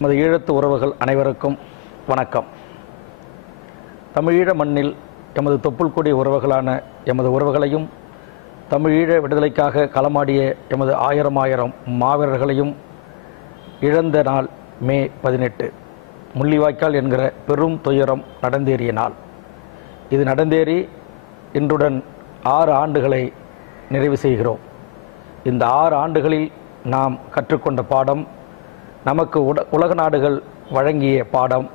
நமது ஈழத்து உறவுகள் அனைவருக்கும் வணக்கம். தமிழீழ மண்ணில் எமது தொப்புள்கொடி உறவுகளான எமது உறவுகளையும் தமிழீழ விடுதலைக்காக களமாடிய எமது ஆயிரம் ஆயிரம் மாவீரர்களையும் இழந்த நாள் மே பதினெட்டு. முள்ளிவாய்க்கால் என்கிற பெரும் துயரம் நடந்தேறிய நாள். இது நடந்தேறி இன்றுடன் ஆறு ஆண்டுகளை நிறைவு செய்கிறோம். இந்த ஆறு ஆண்டுகளில் நாம் கற்றுக்கொண்ட பாடம் நமக்கு உட உலக நாடுகள் வழங்கிய பாடம்.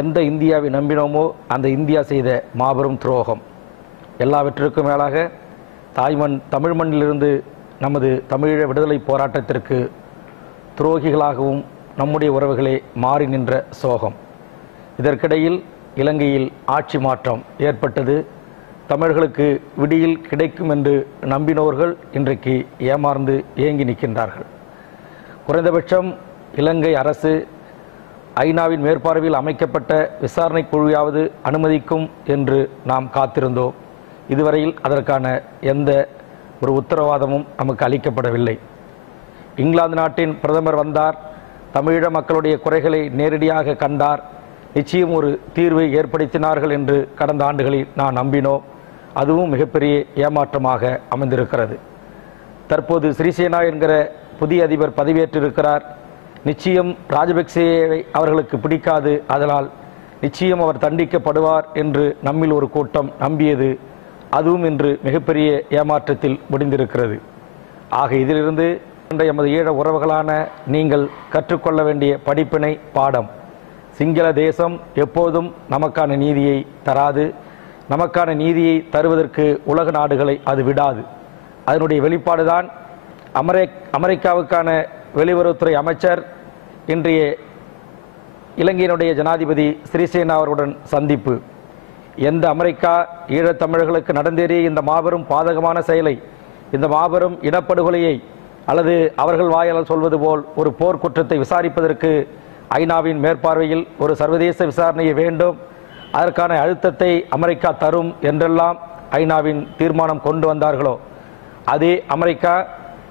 எந்த இந்தியாவை நம்பினோமோ அந்த இந்தியா செய்த மாபெரும் துரோகம். எல்லாவற்றிற்கும் மேலாக தாய்மண் தமிழ் மண்ணிலிருந்து நமது தமிழீழ விடுதலை போராட்டத்திற்கு துரோகிகளாகவும் நம்முடைய உறவுகளே மாறி நின்ற சோகம். இதற்கிடையில் இலங்கையில் ஆட்சி மாற்றம் ஏற்பட்டது. தமிழர்களுக்கு விடியில் கிடைக்கும் என்று நம்பினோர்கள் இன்றைக்கு ஏமாந்து ஏங்கி நிற்கின்றார்கள். குறைந்தபட்சம் இலங்கை அரசு ஐநாவின் மேற்பார்வையில் அமைக்கப்பட்ட விசாரணை குழுவையாவது அனுமதிக்கும் என்று நாம் காத்திருந்தோம். இதுவரையில் அதற்கான எந்த ஒரு உத்தரவாதமும் நமக்கு அளிக்கப்படவில்லை. இங்கிலாந்து நாட்டின் பிரதமர் வந்தார். தமிழீழ மக்களுடைய குறைகளை நேரடியாக கண்டார். நிச்சயம் ஒரு தீர்வை ஏற்படுத்தினார்கள் என்று கடந்த ஆண்டுகளில் நான் நம்பினோம். அதுவும் மிகப்பெரிய ஏமாற்றமாக அமைந்திருக்கிறது. தற்போது சிறிசேனா என்கிற புதிய அதிபர் பதவியேற்றிருக்கிறார். நிச்சயம் ராஜபக்சேவை அவர்களுக்கு பிடிக்காது. அதனால் நிச்சயம் அவர் தண்டிக்கப்படுவார் என்று நம்மில் ஒரு கூட்டம் நம்பியது அதுவும் இன்று மிகப்பெரிய ஏமாற்றத்தில் முடிந்திருக்கிறது. ஆக இதிலிருந்து இன்றைய எமது ஈழ உறவுகளான நீங்கள் கற்றுக்கொள்ள வேண்டிய படிப்பினை பாடம். சிங்கள தேசம் எப்போதும் நமக்கான நீதியை தராது. நமக்கான நீதியை தருவதற்கு உலக நாடுகளை அது விடாது. அதனுடைய வெளிப்பாடுதான் அமெரி அமெரிக்காவுக்கான வெளியுறவுத்துறை அமைச்சர் இன்றைய இலங்கையினுடைய ஜனாதிபதி ஸ்ரீசேனா அவருடன் சந்திப்பு. எந்த அமெரிக்கா ஈழத்தமிழர்களுக்கு நடந்தேறிய இந்த மாபெரும் பாதகமான செயலை இந்த மாபெரும் இனப்படுகொலையை அல்லது அவர்கள் வாயால் சொல்வது போல் ஒரு போர்க்குற்றத்தை விசாரிப்பதற்கு ஐநாவின் மேற்பார்வையில் ஒரு சர்வதேச விசாரணையை வேண்டும் அதற்கான அழுத்தத்தை அமெரிக்கா தரும் என்றெல்லாம் ஐநாவின் தீர்மானம் கொண்டு வந்தார்களோ? அதே அமெரிக்கா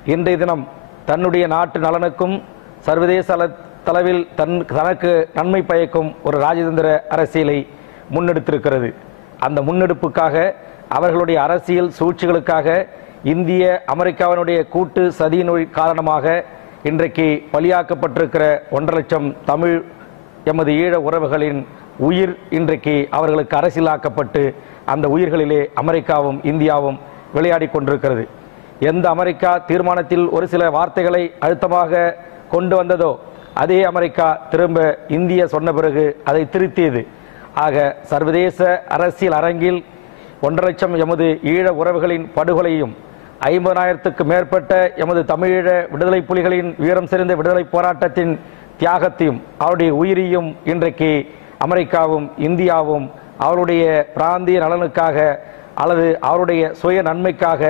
இன்றைய தினம் தன்னுடைய நாட்டு நலனுக்கும் சர்வதேச அள- தளவில் தன் தனக்கு நன்மை பயக்கும் ஒரு ராஜதந்திர அரசியலை முன்னெடுத்திருக்கிறது. அந்த முன்னெடுப்புக்காக அவர்களுடைய அரசியல் சூழ்ச்சிகளுக்காக இந்திய அமெரிக்காவினுடைய கூட்டு சதியினுள் காரணமாக இன்றைக்கு பலியாக்கப்பட்டிருக்கிற ஒன்றரை லட்சம் தமிழ் எமது ஈழ உறவுகளின் உயிர் இன்றைக்கு அவர்களுக்கு அரசியலாக்கப்பட்டு அந்த உயிர்களிலே அமெரிக்காவும் இந்தியாவும் விளையாடி கொண்டிருக்கிறது. எந்த அமெரிக்கா தீர்மானத்தில் ஒரு சில வார்த்தைகளை அழுத்தமாக கொண்டு வந்ததோ அதே அமெரிக்கா திரும்ப இந்திய சொன்ன பிறகு அதை திருத்தியது. ஆக சர்வதேச அரசியல் அரங்கில் ஒன்றரை லட்சம் எமது ஈழ உறவுகளின் படுகொலையும் ஐம்பதாயிரத்துக்கு மேற்பட்ட எமது தமிழீழ விடுதலை புலிகளின் வீரம் செறிந்த விடுதலை போராட்டத்தின் தியாகத்தையும் அவருடைய உயிரியும் இன்றைக்கு அமெரிக்காவும் இந்தியாவும் அவருடைய பிராந்திய நலனுக்காக அல்லது அவருடைய சுய நன்மைக்காக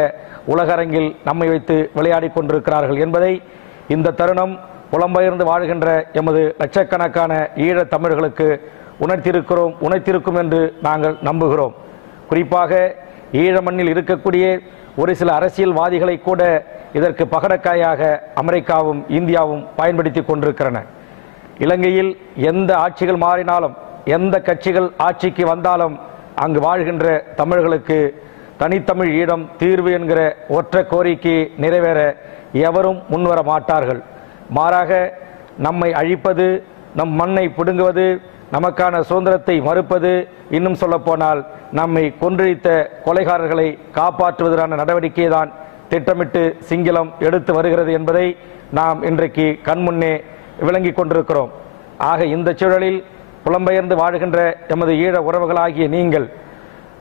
உலகரங்கில் நம்மை வைத்து விளையாடி கொண்டிருக்கிறார்கள் என்பதை இந்த தருணம் புலம்பெயர்ந்து வாழ்கின்ற எமது லட்சக்கணக்கான ஈழத் தமிழர்களுக்கு உணர்த்தியிருக்கிறோம் உணர்த்திருக்கும் என்று நாங்கள் நம்புகிறோம். குறிப்பாக ஈழ மண்ணில் இருக்கக்கூடிய ஒரு சில அரசியல்வாதிகளை கூட இதற்கு பகடக்காயாக அமெரிக்காவும் இந்தியாவும் பயன்படுத்தி கொண்டிருக்கிறன. இலங்கையில் எந்த ஆட்சிகள் மாறினாலும் எந்த கட்சிகள் ஆட்சிக்கு வந்தாலும் அங்கு வாழ்கின்ற தமிழர்களுக்கு தனித்தமிழ் ஈழம் தீர்வு என்கிற ஒற்றை கோரிக்கை நிறைவேற எவரும் முன்வர மாட்டார்கள். மாறாக நம்மை அழிப்பது நம் மண்ணை பிடுங்குவது நமக்கான சுதந்திரத்தை மறுப்பது இன்னும் சொல்லப்போனால் நம்மை கொன்றழித்த கொலைகாரர்களை காப்பாற்றுவதற்கான நடவடிக்கை தான் திட்டமிட்டு சிங்களம் எடுத்து வருகிறது என்பதை நாம் இன்றைக்கு கண்முன்னே விளங்கிக் கொண்டிருக்கிறோம். ஆக இந்த சூழலில் புலம்பெயர்ந்து வாழ்கின்ற எமது ஈழ உறவுகளாகிய நீங்கள்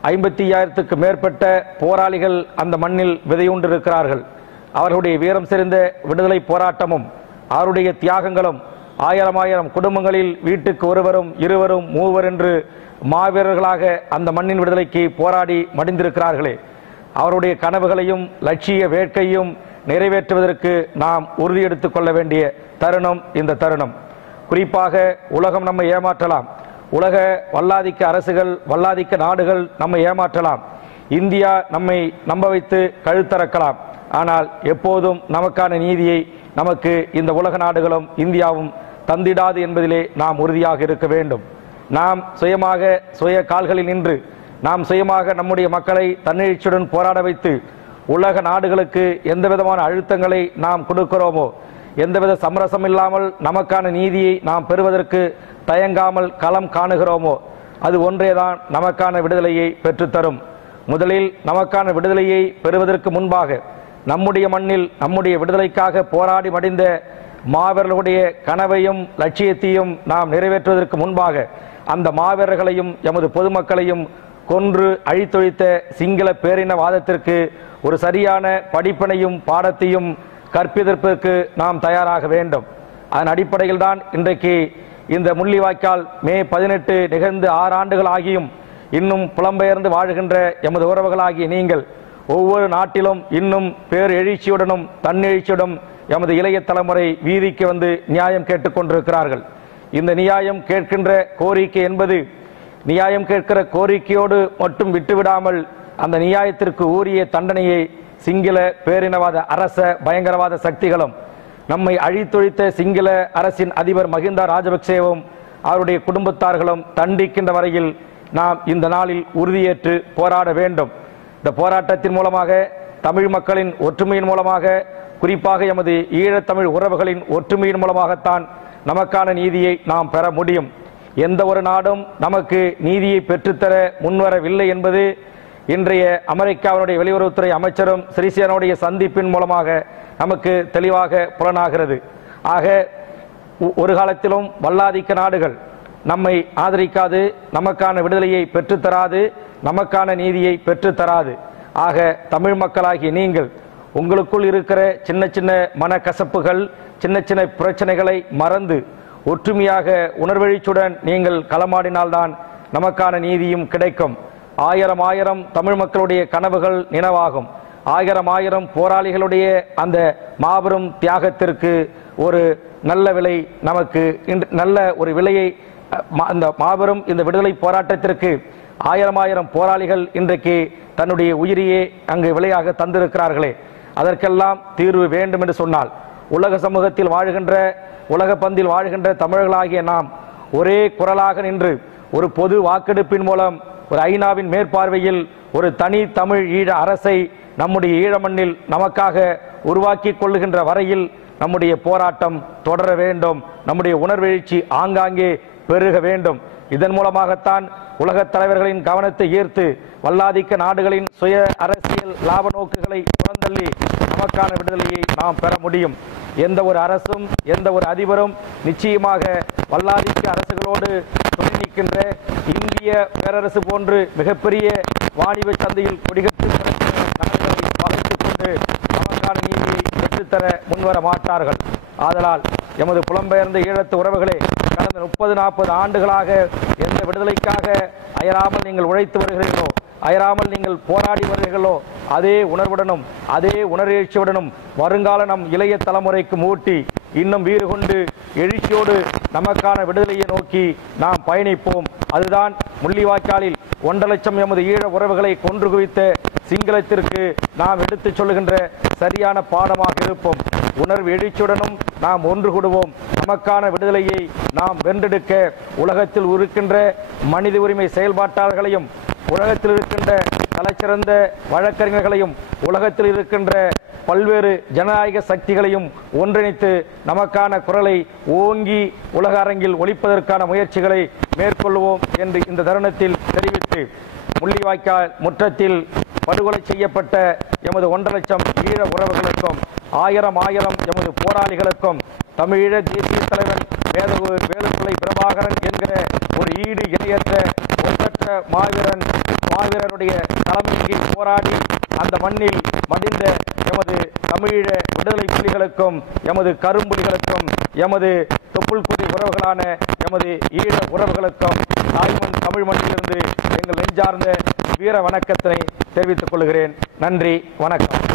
ஐம்பத்தி ஐயாயிரத்துக்கு மேற்பட்ட போராளிகள் அந்த மண்ணில் விதையுண்டிருக்கிறார்கள். அவர்களுடைய வீரம் சிறந்த விடுதலை போராட்டமும் அவருடைய தியாகங்களும் ஆயிரம் ஆயிரம் குடும்பங்களில் வீட்டுக்கு ஒருவரும் இருவரும் மூவர் என்று மாவீரர்களாக அந்த மண்ணின் விடுதலைக்கு போராடி மடிந்திருக்கிறார்களே. அவருடைய கனவுகளையும் லட்சிய வேட்கையும் நிறைவேற்றுவதற்கு நாம் உறுதி கொள்ள வேண்டிய தருணம் இந்த தருணம். குறிப்பாக உலகம் நம்மை ஏமாற்றலாம். உலக வல்லாதிக்க அரசுகள் வல்லாதிக்க நாடுகள் நம்மை ஏமாற்றலாம். இந்தியா நம்மை நம்ப வைத்து கழுத்தறக்கலாம். ஆனால் எப்போதும் நமக்கான நீதியை நமக்கு இந்த உலக நாடுகளும் இந்தியாவும் தந்திடாது என்பதிலே நாம் உறுதியாக இருக்க வேண்டும். நாம் சுயமாக சுய கால்களில் நின்று நாம் சுயமாக நம்முடைய மக்களை தன்னெழுச்சியுடன் போராட வைத்து உலக நாடுகளுக்கு எந்த விதமான அழுத்தங்களை நாம் கொடுக்கிறோமோ எந்தவித சமரசம் இல்லாமல் நமக்கான நீதியை நாம் பெறுவதற்கு தயங்காமல் களம் காணுகிறோமோ அது ஒன்றேதான் நமக்கான விடுதலையை பெற்றுத்தரும். முதலில் நமக்கான விடுதலையை பெறுவதற்கு முன்பாக நம்முடைய மண்ணில் நம்முடைய விடுதலைக்காக போராடி மடிந்த மாவீரர்களுடைய கனவையும் லட்சியத்தையும் நாம் நிறைவேற்றுவதற்கு முன்பாக அந்த மாவீரர்களையும் எமது பொதுமக்களையும் கொன்று அழித்தொழித்த சிங்கள பேரினவாதத்திற்கு ஒரு சரியான படிப்பினையும் பாடத்தையும் கற்பிதற்கு நாம் தயாராக வேண்டும். அதன் அடிப்படையில் தான் இன்றைக்கு இந்த முள்ளிவாய்க்கால் மே பதினெட்டு நிகழ்ந்து ஆறு ஆண்டுகள் ஆகியும் இன்னும் புலம்பெயர்ந்து வாழுகின்ற எமது உறவுகளாகிய நீங்கள் ஒவ்வொரு நாட்டிலும் இன்னும் பேர் எழுச்சியுடனும் தன்னெழுச்சியுடன் எமது இளைய தலைமுறை வீதிக்கு வந்து நியாயம் கேட்டுக்கொண்டிருக்கிறார்கள் இந்த நியாயம் கேட்கின்ற கோரிக்கை என்பது நியாயம் கேட்கிற கோரிக்கையோடு மட்டும் விட்டுவிடாமல் அந்த நியாயத்திற்கு ஊரிய தண்டனையை சிங்கள பேரினவாத அரச பயங்கரவாத சக்திகளும் நம்மை அழித்தொழித்த சிங்கள அரசின் அதிபர் மகிந்தா ராஜபக்சேவும் அவருடைய குடும்பத்தார்களும் தண்டிக்கின்ற வரையில் நாம் இந்த நாளில் உறுதியேற்று போராட வேண்டும். இந்த போராட்டத்தின் மூலமாக தமிழ் மக்களின் ஒற்றுமையின் மூலமாக குறிப்பாக எமது ஈழத்தமிழ் உறவுகளின் ஒற்றுமையின் மூலமாகத்தான் நமக்கான நீதியை நாம் பெற முடியும். எந்த ஒரு நாடும் நமக்கு நீதியை பெற்றுத்தர முன்வரவில்லை என்பது இன்றைய அமெரிக்காவினுடைய வெளியுறவுத்துறை அமைச்சரும் சிறிசேனுடைய சந்திப்பின் மூலமாக நமக்கு தெளிவாக புலனாகிறது. ஆக ஒரு காலத்திலும் வல்லாதிக்க நாடுகள் நம்மை ஆதரிக்காது நமக்கான விடுதலையை பெற்றுத்தராது நமக்கான நீதியை பெற்றுத்தராது. ஆக தமிழ் மக்களாகிய நீங்கள் உங்களுக்குள் இருக்கிற சின்ன சின்ன மனக்கசப்புகள் சின்ன சின்ன பிரச்சனைகளை மறந்து ஒற்றுமையாக உணர்வெழுச்சியுடன் நீங்கள் களமாடினால்தான் நமக்கான நீதியும் கிடைக்கும். ஆயிரம் ஆயிரம் தமிழ் மக்களுடைய கனவுகள் நினைவாகும். ஆயிரம் ஆயிரம் போராளிகளுடைய அந்த மாபெரும் தியாகத்திற்கு ஒரு நல்ல விலை நமக்கு நல்ல ஒரு விலையை மா- அந்த மாபெரும் இந்த விடுதலை போராட்டத்திற்கு ஆயிரம் ஆயிரம் போராளிகள் இன்றைக்கு தன்னுடைய உயிரையே அங்கு விலையாக தந்திருக்கிறார்களே. அதற்கெல்லாம் தீர்வு வேண்டும் என்று சொன்னால் உலக சமூகத்தில் வாழ்கின்ற உலக பந்தில் வாழ்கின்ற தமிழர்களாகிய நாம் ஒரே குரலாக நின்று ஒரு பொது வாக்கெடுப்பின் மூலம் ஒரு ஐநாவின் மேற்பார்வையில் ஒரு தனி தமிழ் ஈழ அரசை நம்முடைய ஈழமண்ணில் நமக்காக உருவாக்கி கொள்ளுகின்ற வரையில் நம்முடைய போராட்டம் தொடர வேண்டும். நம்முடைய உணர்வெழுச்சி ஆங்காங்கே பெருக வேண்டும். இதன் மூலமாகத்தான் உலகத் தலைவர்களின் கவனத்தை ஈர்த்து வல்லாதிக்க நாடுகளின் சுய அரசியல் லாப நோக்குகளை புறந்தள்ளி நமக்கான விடுதலையை நாம் பெற முடியும். எந்த ஒரு அரசும் எந்த ஒரு அதிபரும் நிச்சயமாக வல்லாதிக்க அரசுகளோடு துணை நிற்கின்ற இந்திய பேரரசு போன்று மிகப்பெரிய வாணிப சந்தையில் கொடிகட்டு கிடக்கிற கொண்டு நமக்கான நீதியை பெற்றுத்தர முன்வர மாட்டார்கள் ஆதலால் எமது புலம்பெயர்ந்த ஈழத்து உறவுகளே கடந்த முப்பது நாற்பது ஆண்டுகளாக எந்த விடுதலைக்காக அயராமல் நீங்கள் உழைத்து வருகிறீர்களோ அயராமல் நீங்கள் போராடி வருகிறீர்களோ அதே உணர்வுடனும் அதே உணர்ச்சியுடனும் வருங்கால நம் இளைய தலைமுறைக்கு மூட்டி இன்னும் வீறு கொண்டு எழுச்சியோடு நமக்கான விடுதலையை நோக்கி நாம் பயணிப்போம். அதுதான் முள்ளிவாய்க்காலில் ஒன்றரை லட்சம் எமது ஈழ உறவுகளை கொன்று குவித்த சிங்களத்திற்கு நாம் எடுத்துச் சொல்லுகின்ற சரியான பாடமாக இருப்போம். உணர்வு எழுச்சியுடனும் நாம் ஒன்று கூடுவோம். நமக்கான விடுதலையை நாம் வென்றெடுக்க உலகத்தில் இருக்கின்ற மனித உரிமை செயல்பாட்டாளர்களையும் உலகத்தில் இருக்கின்ற தலைச்சிறந்த வழக்கறிஞர்களையும் உலகத்தில் இருக்கின்ற பல்வேறு ஜனநாயக சக்திகளையும் ஒன்றிணைத்து நமக்கான குரலை ஓங்கி உலக அரங்கில் ஒழிப்பதற்கான முயற்சிகளை மேற்கொள்வோம் என்று இந்த தருணத்தில் தெரிவித்து முள்ளிவாய்க்கால் முற்றத்தில் படுகொலை செய்யப்பட்ட எமது ஒன்றரை லட்சம் ஈழ உறவுகளுக்கும் ஆயிரம் ஆயிரம் எமது போராளிகளுக்கும் தமிழீழ தேசிய தலைவர் வேத வேலுப்பிள்ளை பிரபாகரன் என்கிற ஒரு ஈடு இணையற்ற ஒன்றற்ற மாவீரன் மாவீரருடைய தலைமையின் போராடி அந்த மண்ணில் மடிந்த எமது தமிழீழ விடுதலை புலிகளுக்கும் எமது கரும்புலிகளுக்கும் எமது தொப்புள்குடி உறவுகளான எமது ஈழ உறவுகளுக்கும் தாய்மண் தமிழ் மண்ணிலிருந்து எங்கள் நெஞ்சார்ந்த வீர வணக்கத்தினை தெரிவித்துக் கொள்கிறேன். நன்றி வணக்கம்.